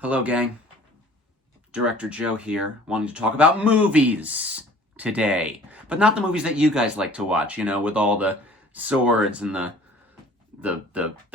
Hello, gang. Director Joe here, wanting to talk about movies today. But not the movies that you guys like to watch, with all the swords and the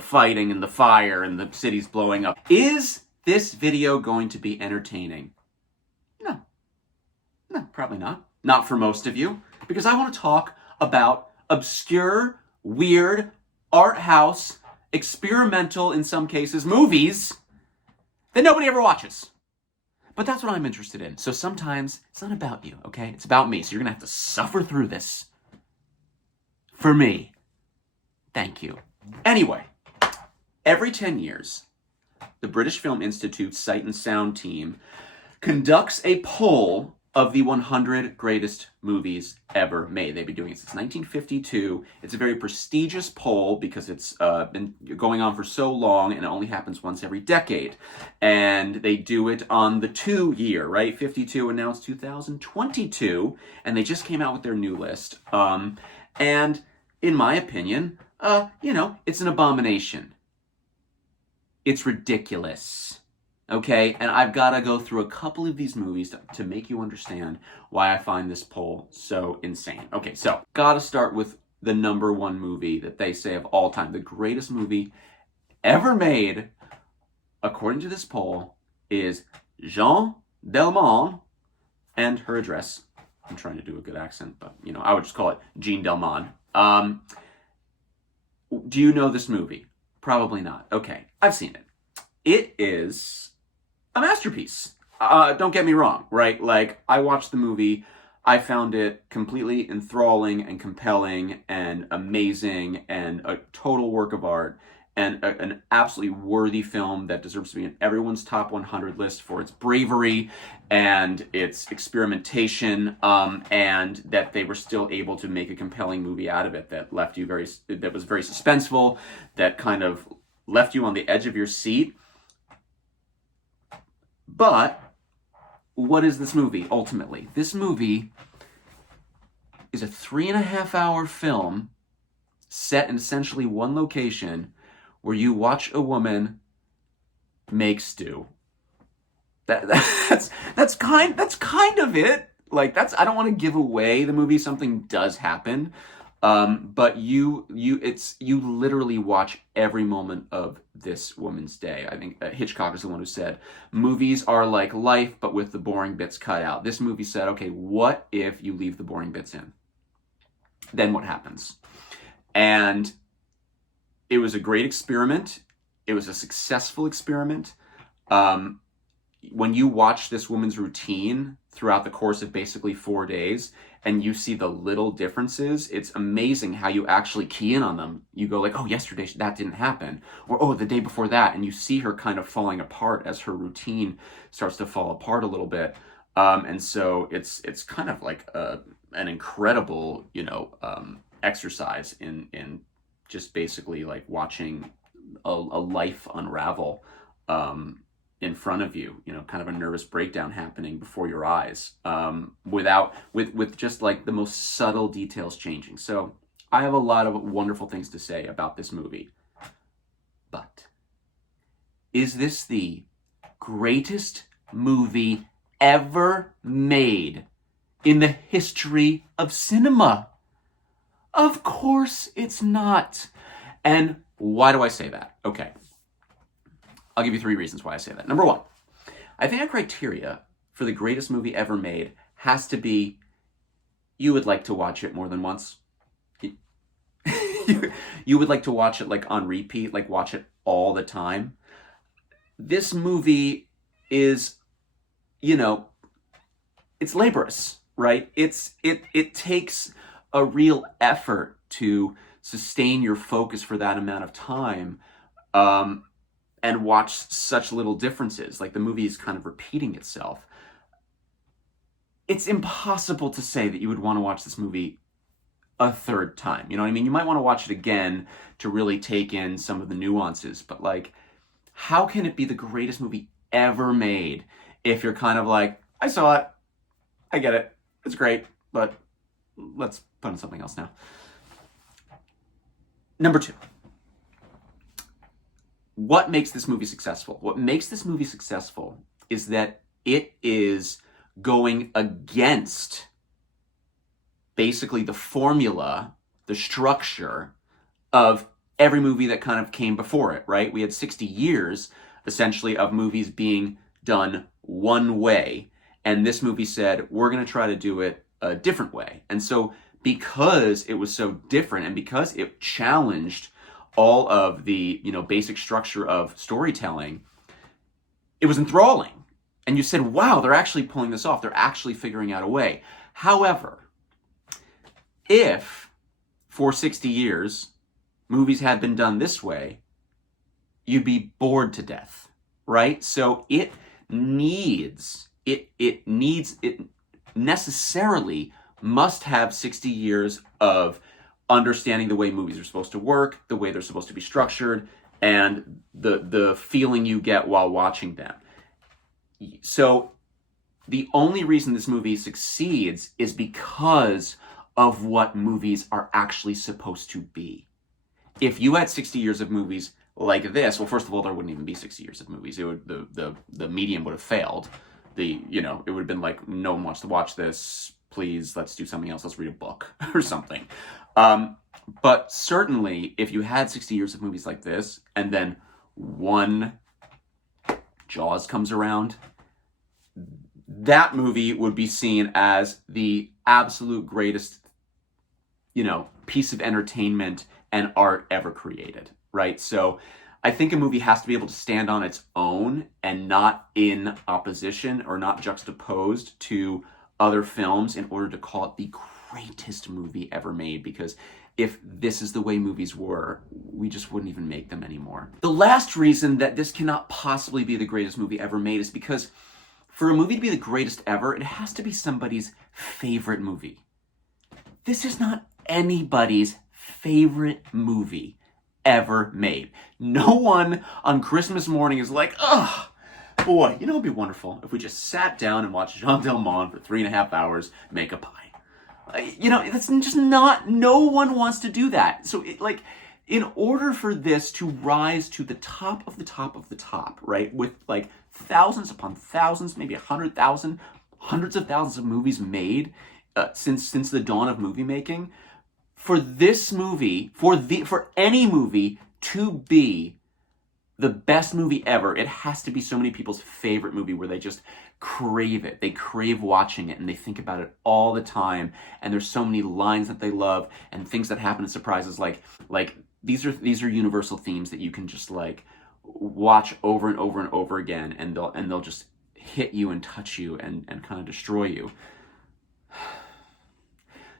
fighting and the fire and the cities blowing up. Is this video going to be entertaining? No. No, probably not. Not for most of you, because I want to talk about obscure, weird, art house, experimental, in some cases, movies that nobody ever watches. But that's what I'm interested in. So sometimes it's not about you, okay? It's about me. So you're going to have to suffer through this. For me. Thank you. Anyway, every 10 years, the British Film Institute's Sight and Sound team conducts a poll of the 100 greatest movies ever made. They've been doing it since 1952. It's a very prestigious poll because it's been going on for so long, and it only happens once every decade. And they do it on the 2-year, right? 52, and now it's 2022, and they just came out with their new list. And in my opinion, it's an abomination. It's ridiculous. Okay, and I've got to go through a couple of these movies to make you understand why I find this poll so insane. Okay, so got to start with the number one movie that they say of all time. The greatest movie ever made, according to this poll, is Jeanne Dielman and her address. I'm trying to do a good accent, but, I would just call it Jeanne Dielman. Do you know this movie? Probably not. Okay, I've seen it. It is a masterpiece. Don't get me wrong, right? Like, I watched the movie, I found it completely enthralling and compelling and amazing and a total work of art and an absolutely worthy film that deserves to be in everyone's top 100 list for its bravery and its experimentation, and that they were still able to make a compelling movie out of it that that was very suspenseful, that kind of left you on the edge of your seat. But what is this movie ultimately? This movie is a 3.5-hour film set in essentially one location where you watch a woman make stew. That's kind of it. Like, I don't want to give away the movie. Something does happen. But you literally watch every moment of this woman's day. I think Hitchcock is the one who said, movies are like life, but with the boring bits cut out. This movie said, okay, what if you leave the boring bits in? Then what happens? And it was a great experiment. It was a successful experiment. When you watch this woman's routine throughout the course of basically 4 days, and you see the little differences, it's amazing how you actually key in on them. You go like, oh, yesterday that didn't happen. Or, oh, the day before that. And you see her kind of falling apart as her routine starts to fall apart a little bit. And so it's kind of like an incredible, exercise in just basically like watching a life unravel in front of you, kind of a nervous breakdown happening before your eyes, with just like the most subtle details changing. So I have a lot of wonderful things to say about this movie. But is this the greatest movie ever made in the history of cinema? Of course it's not. And why do I say that? Okay. I'll give you 3 reasons why I say that. Number 1, I think a criteria for the greatest movie ever made has to be you would like to watch it more than once. You would like to watch it like on repeat, like watch it all the time. This movie is, it's laborious, right? It takes a real effort to sustain your focus for that amount of time. And watch such little differences. Like, the movie is kind of repeating itself. It's impossible to say that you would want to watch this movie a 3rd time. You know what I mean? You might want to watch it again to really take in some of the nuances. But, like, how can it be the greatest movie ever made if you're kind of like, I saw it, I get it, it's great, but let's put in something else now. Number 2. what makes this movie successful? What makes this movie successful is that it is going against basically the formula, the structure of every movie that kind of came before it, right? We had 60 years, essentially, of movies being done one way. And this movie said, we're going to try to do it a different way. And so because it was so different and because it challenged all of the, basic structure of storytelling, it was enthralling. And you said, wow, they're actually pulling this off. They're actually figuring out a way. However, if for 60 years movies had been done this way, you'd be bored to death, right? So it necessarily must have 60 years of understanding the way movies are supposed to work, the way they're supposed to be structured, and the feeling you get while watching them. So the only reason this movie succeeds is because of what movies are actually supposed to be. If you had 60 years of movies like this, well, first of all, there wouldn't even be 60 years of movies. It would the medium would have failed. It would have been like, no one wants to watch this. Please, let's do something else. Let's read a book or something. But certainly, if you had 60 years of movies like this, and then one Jaws comes around, that movie would be seen as the absolute greatest, piece of entertainment and art ever created, right? So I think a movie has to be able to stand on its own and not in opposition or not juxtaposed to other films in order to call it the greatest movie ever made, because if this is the way movies were, we just wouldn't even make them anymore. The last reason that this cannot possibly be the greatest movie ever made is because for a movie to be the greatest ever, it has to be somebody's favorite movie. This is not anybody's favorite movie ever made. No one on Christmas morning is like, oh, boy, it'd be wonderful if we just sat down and watched Jeanne Dielman for 3.5 hours make a pie. That's just not, no one wants to do that. So in order for this to rise to the top of the top of the top, right, with like thousands upon thousands, maybe 100,000, hundreds of thousands of movies made since the dawn of movie making, for this movie, for any movie to be the best movie ever, it has to be so many people's favorite movie where they just crave it. They crave watching it and they think about it all the time. And there's so many lines that they love and things that happen and surprises. Like these are universal themes that you can just like watch over and over and over again, and they'll just hit you and touch you and kind of destroy you.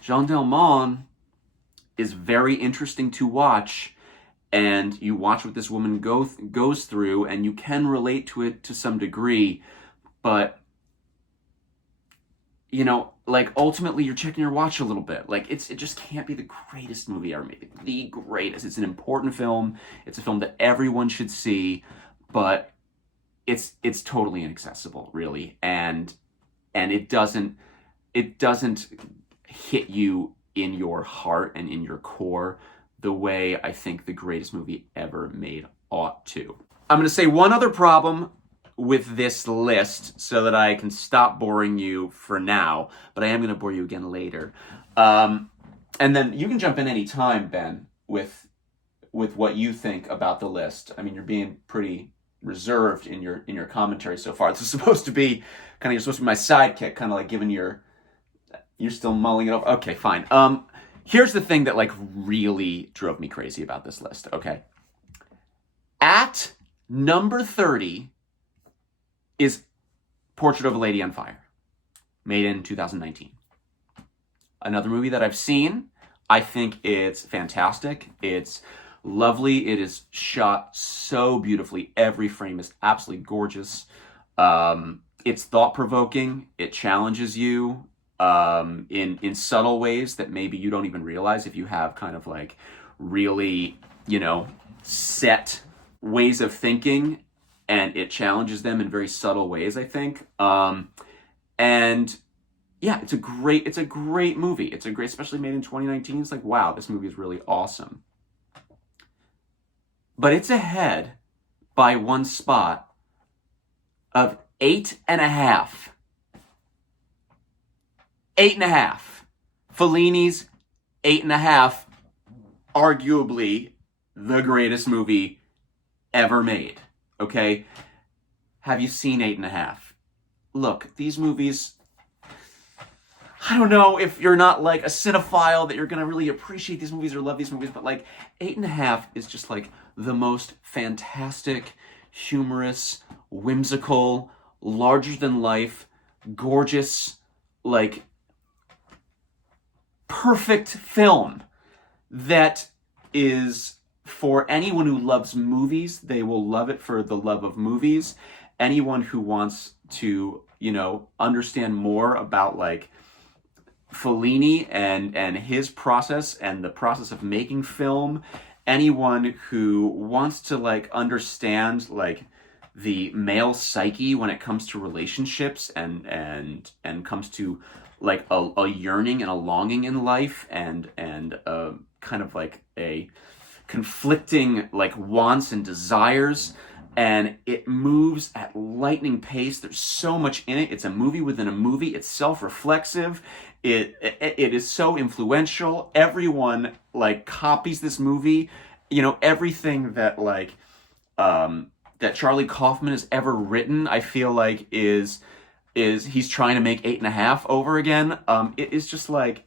Jeanne Dielman is very interesting to watch, and you watch what this woman goes through, and you can relate to it to some degree, but ultimately you're checking your watch a little bit. It just can't be the greatest movie ever made. The greatest. It's an important film. It's a film that everyone should see, but it's totally inaccessible, really, and it doesn't hit you in your heart and in your core the way I think the greatest movie ever made ought to. I'm going to say one other problem with this list so that I can stop boring you for now, but I am going to bore you again later. And then you can jump in any time, Ben, with what you think about the list. I mean, you're being pretty reserved in your commentary so far. This is supposed to be you're supposed to be my sidekick, kind of like giving you're still mulling it over. Okay, fine. Here's the thing that really drove me crazy about this list, okay? At number 30 is Portrait of a Lady on Fire, made in 2019. Another movie that I've seen. I think it's fantastic. It's lovely. It is shot so beautifully. Every frame is absolutely gorgeous. It's thought-provoking. It challenges you in subtle ways that maybe you don't even realize if you have kind of really, set ways of thinking, and it challenges them in very subtle ways, I think. And yeah, it's a great movie. It's a great, especially made in 2019. It's wow, this movie is really awesome. But it's ahead by one spot of 8.5. 8.5. Fellini's 8.5, arguably the greatest movie ever made. Okay? Have you seen 8.5? Look, these movies, I don't know if you're not like a cinephile that you're gonna really appreciate these movies or love these movies, but like 8.5 is just like the most fantastic, humorous, whimsical, larger than life, gorgeous, like perfect film that is for anyone who loves movies. They will love it for the love of movies. Anyone who wants to, understand more about like Fellini and his process and the process of making film, anyone who wants to like understand like the male psyche when it comes to relationships and comes to like a yearning and a longing in life and kind of like a conflicting like wants and desires, and it moves at lightning pace. There's so much in it. It's a movie within a movie. It's self-reflexive. It is so influential. Everyone like copies this movie. Everything that like that Charlie Kaufman has ever written, I feel like is he's trying to make 8.5 over again. It is just like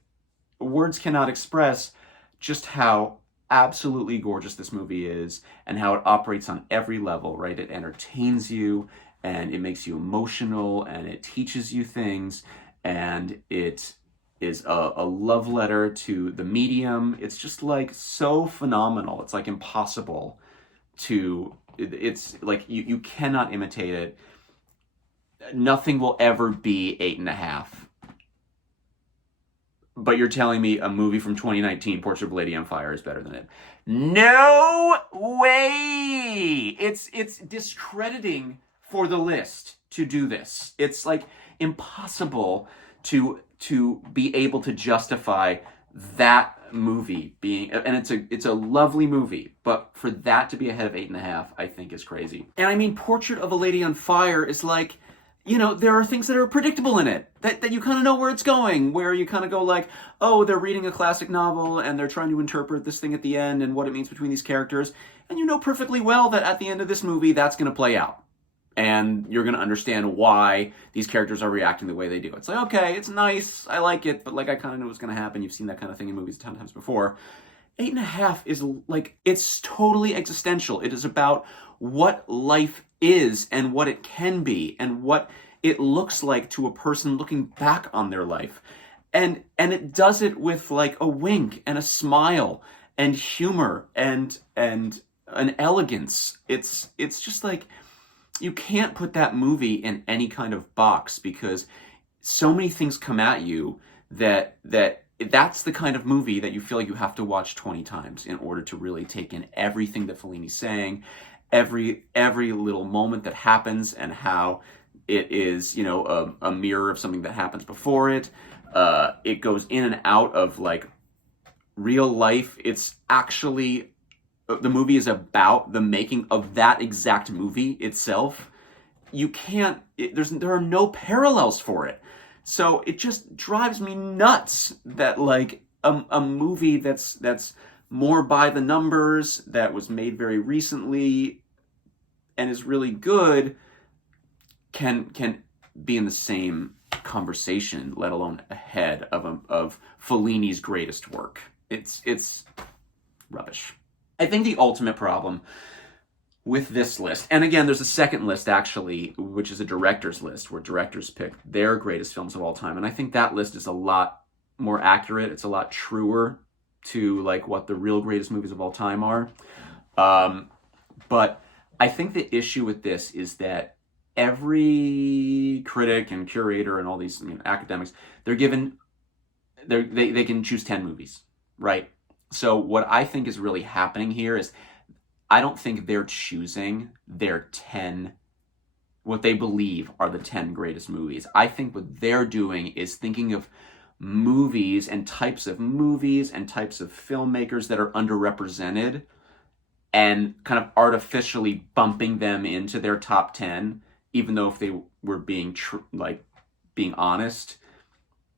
words cannot express just how absolutely gorgeous this movie is and how it operates on every level, right? It entertains you and it makes you emotional and it teaches you things, and it is a love letter to the medium. It's just like so phenomenal. It's like impossible to, it's like you cannot imitate it. Nothing will ever be 8.5. But you're telling me a movie from 2019, Portrait of a Lady on Fire, is better than it? No way! It's discrediting for the list to do this. It's like impossible to be able to justify that movie being, and it's a lovely movie, but for that to be ahead of 8.5, I think is crazy. And I mean, Portrait of a Lady on Fire is like, there are things that are predictable in it, that you kind of know where it's going, where you kind of go like, oh, they're reading a classic novel and they're trying to interpret this thing at the end and what it means between these characters, and you know perfectly well that at the end of this movie, that's going to play out. And you're going to understand why these characters are reacting the way they do. It's like, okay, it's nice, I like it, but like I kind of know what's going to happen. You've seen that kind of thing in movies a ton of times before. 8.5 is like, it's totally existential. It is about what life is and what it can be and what it looks like to a person looking back on their life. And it does it with like a wink and a smile and humor and an elegance. It's just like, you can't put that movie in any kind of box because so many things come at you that's the kind of movie that you feel like you have to watch 20 times in order to really take in everything that Fellini's saying, every little moment that happens and how it is, a mirror of something that happens before it. It goes in and out of like real life. It's actually, the movie is about the making of that exact movie itself. You can't, there are no parallels for it. So it just drives me nuts that like a movie that's more by the numbers, that was made very recently and is really good, can be in the same conversation, let alone ahead of Fellini's greatest work. It's rubbish. I think the ultimate problem with this list, and again, there's a second list actually, which is a director's list, where directors pick their greatest films of all time, and I think that list is a lot more accurate. It's a lot truer to like what the real greatest movies of all time are. But I think the issue with this is that every critic and curator and all these academics, they can choose 10 movies, right? So what I think is really happening here is I don't think they're choosing their 10, what they believe are the 10 greatest movies. I think what they're doing is thinking of movies and types of filmmakers that are underrepresented and kind of artificially bumping them into their top 10, even though if they were being being honest,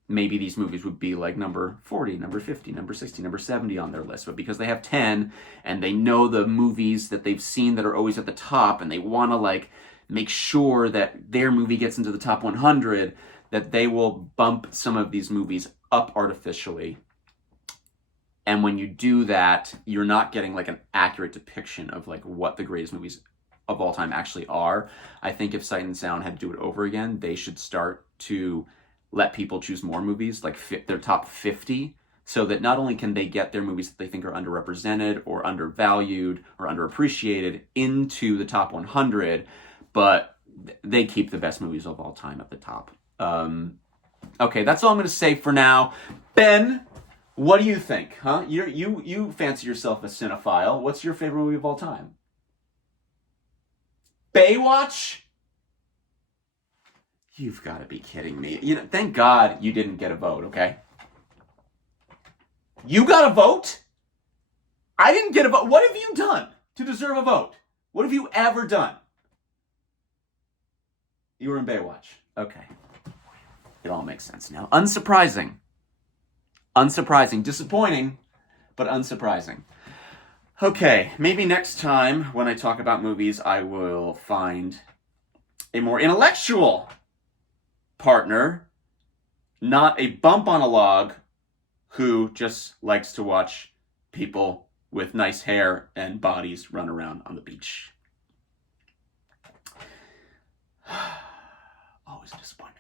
maybe these movies would be like number 40, number 50, number 60, number 70 on their list. But because they have 10 and they know the movies that they've seen that are always at the top, and they want to like make sure that their movie gets into the top 100, that they will bump some of these movies up artificially. And when you do that, you're not getting like an accurate depiction of like what the greatest movies of all time actually are. I think if Sight and Sound had to do it over again, they should start to let people choose more movies, like their top 50, so that not only can they get their movies that they think are underrepresented or undervalued or underappreciated into the top 100, but they keep the best movies of all time at the top. Okay, that's all I'm going to say for now. Ben, what do you think? Huh? You fancy yourself a cinephile. What's your favorite movie of all time? Baywatch? You've got to be kidding me. Thank God you didn't get a vote, okay? You got a vote? I didn't get a vote. What have you done to deserve a vote? What have you ever done? You were in Baywatch. Okay. It all makes sense now. Unsurprising. Disappointing, but unsurprising. Okay, maybe next time when I talk about movies, I will find a more intellectual partner, not a bump on a log who just likes to watch people with nice hair and bodies run around on the beach. Always a disappointment.